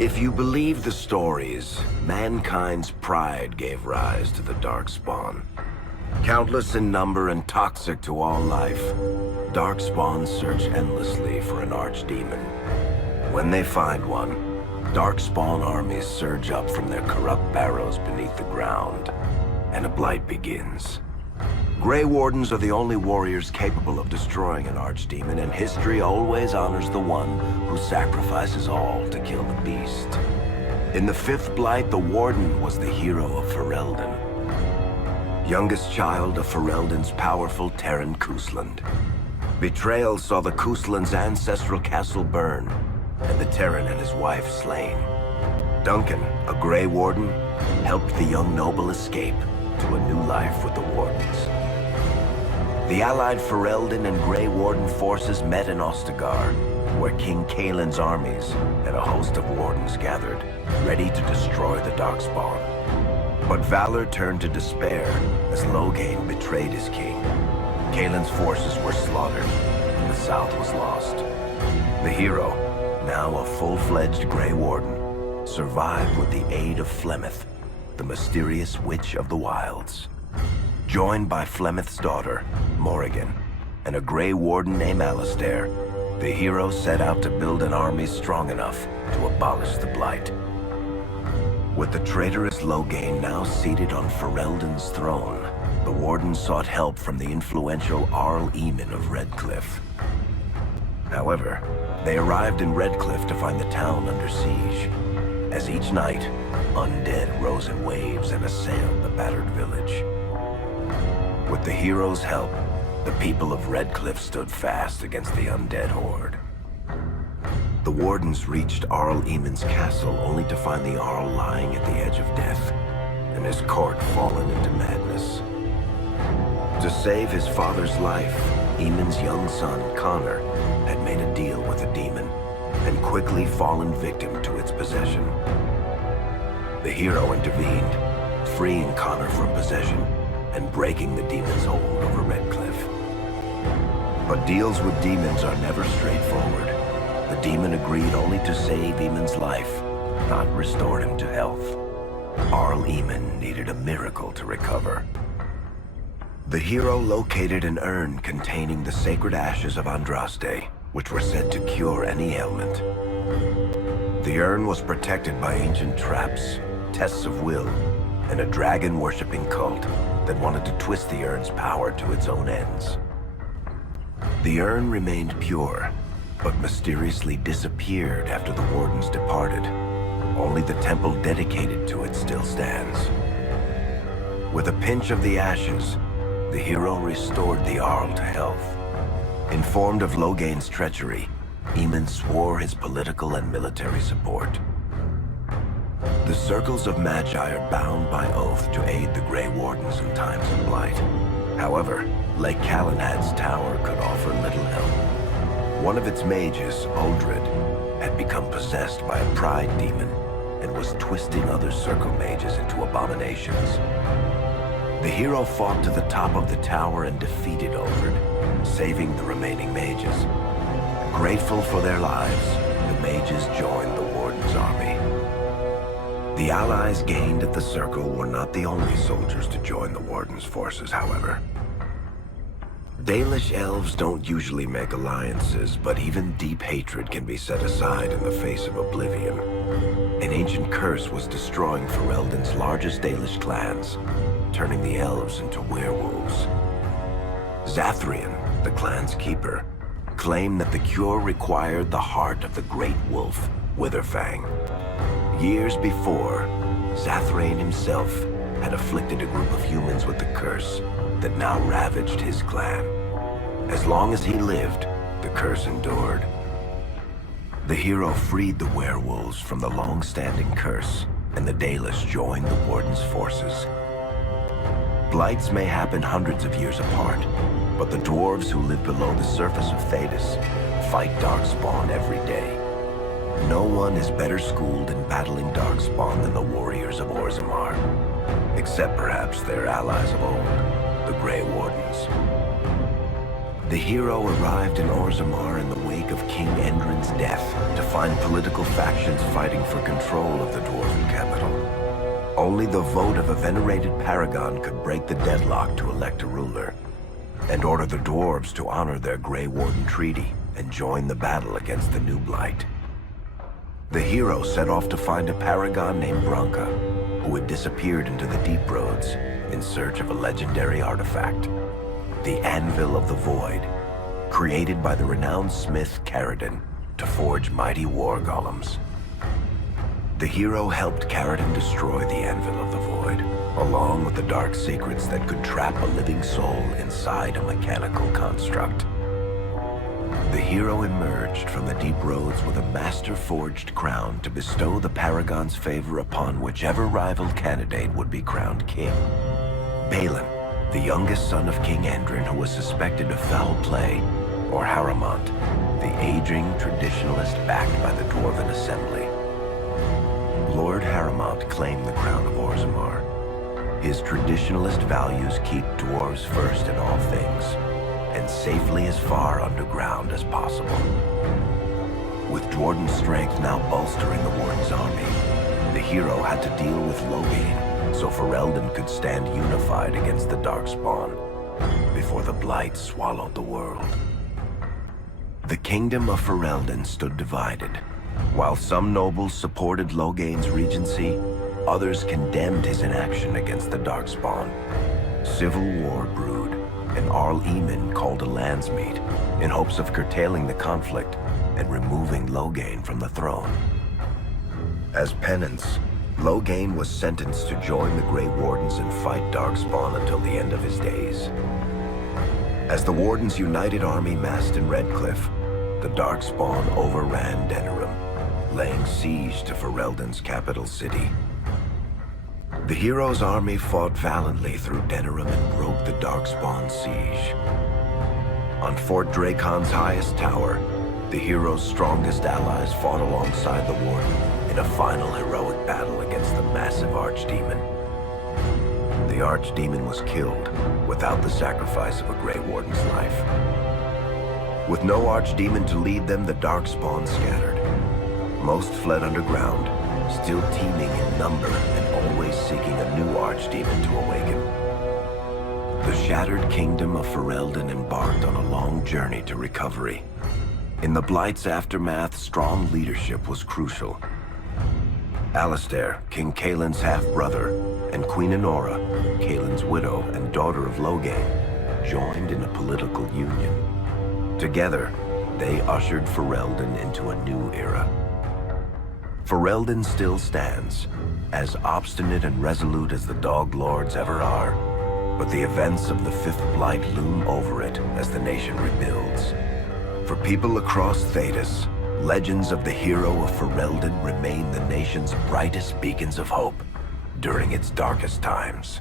If you believe the stories, mankind's pride gave rise to the Darkspawn. Countless in number and toxic to all life, Darkspawns search endlessly for an archdemon. When they find one, Darkspawn armies surge up from their corrupt barrows beneath the ground, and a blight begins. Grey Wardens are the only warriors capable of destroying an archdemon, and history always honors the one who sacrifices all to kill the beast. In the fifth blight, the Warden was the hero of Ferelden. Youngest child of Ferelden's powerful Terran Kusland. Betrayal saw the Kusland's ancestral castle burn, and the Terran and his wife slain. Duncan, a Grey Warden, helped the young noble escape to a new life with the Wardens. The allied Ferelden and Grey Warden forces met in Ostagar, where King Kaelin's armies and a host of Wardens gathered, ready to destroy the Darkspawn. But valor turned to despair as Loghain betrayed his king. Kaelin's forces were slaughtered, and the South was lost. The hero, now a full-fledged Grey Warden, survived with the aid of Flemeth, the mysterious Witch of the Wilds. Joined by Flemeth's daughter, Morrigan, and a Grey Warden named Alistair, the hero set out to build an army strong enough to abolish the Blight. With the traitorous Loghain now seated on Ferelden's throne, the Warden sought help from the influential Arl Eamon of Redcliffe. However, they arrived in Redcliffe to find the town under siege. As each night, undead rose in waves and assailed the battered village. With the hero's help, the people of Redcliffe stood fast against the undead horde. The Wardens reached Arl Eamon's castle only to find the Arl lying at the edge of death, and his court fallen into madness. To save his father's life, Eamon's young son, Connor, had made a deal with a demon, and quickly fallen victim to its possession. The hero intervened, freeing Connor from possession, and breaking the demon's hold over Redcliffe. But deals with demons are never straightforward. The demon agreed only to save Eamon's life, not restore him to health. Arl Eamon needed a miracle to recover. The hero located an urn containing the sacred ashes of Andraste, which were said to cure any ailment. The urn was protected by ancient traps, tests of will, and a dragon-worshipping cult that wanted to twist the urn's power to its own ends. The urn remained pure, but mysteriously disappeared after the Wardens departed. Only the temple dedicated to it still stands. With a pinch of the ashes, the hero restored the Arl to health. Informed of Loghain's treachery, Eamon swore his political and military support. The circles of Magi are bound by oath to aid the Grey Wardens in times of blight. However, Lake Calenhad's tower could offer little help. One of its mages, Uldred, had become possessed by a pride demon and was twisting other circle mages into abominations. The hero fought to the top of the tower and defeated Uldred, saving the remaining mages. Grateful for their lives, the mages joined the Warden's army. The allies gained at the Circle were not the only soldiers to join the Warden's forces, however. Dalish elves don't usually make alliances, but even deep hatred can be set aside in the face of oblivion. An ancient curse was destroying Ferelden's largest Dalish clans, turning the elves into werewolves. Zathrian, the clan's keeper, claimed that the cure required the heart of the great wolf, Witherfang. Years before, Zathrain himself had afflicted a group of humans with the curse that now ravaged his clan. As long as he lived, the curse endured. The hero freed the werewolves from the long-standing curse, and the Dalish joined the Warden's forces. Blights may happen hundreds of years apart, but the dwarves who live below the surface of Thedas fight Darkspawn every day. No one is better schooled in battling Darkspawn than the warriors of Orzammar, except perhaps their allies of old, the Grey Wardens. The hero arrived in Orzammar in the wake of King Endrin's death to find political factions fighting for control of the Dwarven capital. Only the vote of a venerated paragon could break the deadlock to elect a ruler, and order the dwarves to honor their Grey Warden treaty and join the battle against the new Blight. The hero set off to find a paragon named Branka, who had disappeared into the Deep Roads in search of a legendary artifact, the Anvil of the Void, created by the renowned smith Caridin to forge mighty war golems. The hero helped Caridin destroy the Anvil of the Void, along with the dark secrets that could trap a living soul inside a mechanical construct. The hero emerged from the Deep Roads with a master-forged crown to bestow the Paragon's favor upon whichever rival candidate would be crowned king. Balin, the youngest son of King Endrin who was suspected of foul play, or Haramont, the aging traditionalist backed by the Dwarven Assembly. Lord Haramont claimed the crown of Orzammar. His traditionalist values keep dwarves first in all things, and safely as far underground as possible. With Jordan's strength now bolstering the Warden's army, the hero had to deal with Loghain, so Ferelden could stand unified against the Darkspawn before the Blight swallowed the world. The kingdom of Ferelden stood divided. While some nobles supported Loghain's regency, others condemned his inaction against the Darkspawn. Civil war brewed, and Arl Eamon called a landsmeet in hopes of curtailing the conflict and removing Loghain from the throne. As penance, Loghain was sentenced to join the Grey Wardens and fight Darkspawn until the end of his days. As the Warden's united army massed in Redcliffe, the Darkspawn overran Denerim, laying siege to Ferelden's capital city. The hero's army fought valiantly through Denerim and broke the Darkspawn siege. On Fort Dracon's highest tower, the hero's strongest allies fought alongside the Warden in a final heroic battle against the massive Archdemon. The Archdemon was killed without the sacrifice of a Grey Warden's life. With no Archdemon to lead them, the Darkspawn scattered. Most fled underground, still teeming in number and always seeking a new Archdemon to awaken. The shattered kingdom of Ferelden embarked on a long journey to recovery. In the Blight's aftermath, strong leadership was crucial. Alistair, King Caelin's half-brother, and Queen Enora, Caelin's widow and daughter of Loghain, joined in a political union. Together, they ushered Ferelden into a new era. Ferelden still stands, as obstinate and resolute as the Dog Lords ever are, but the events of the Fifth Blight loom over it as the nation rebuilds. For people across Thedas, legends of the hero of Ferelden remain the nation's brightest beacons of hope during its darkest times.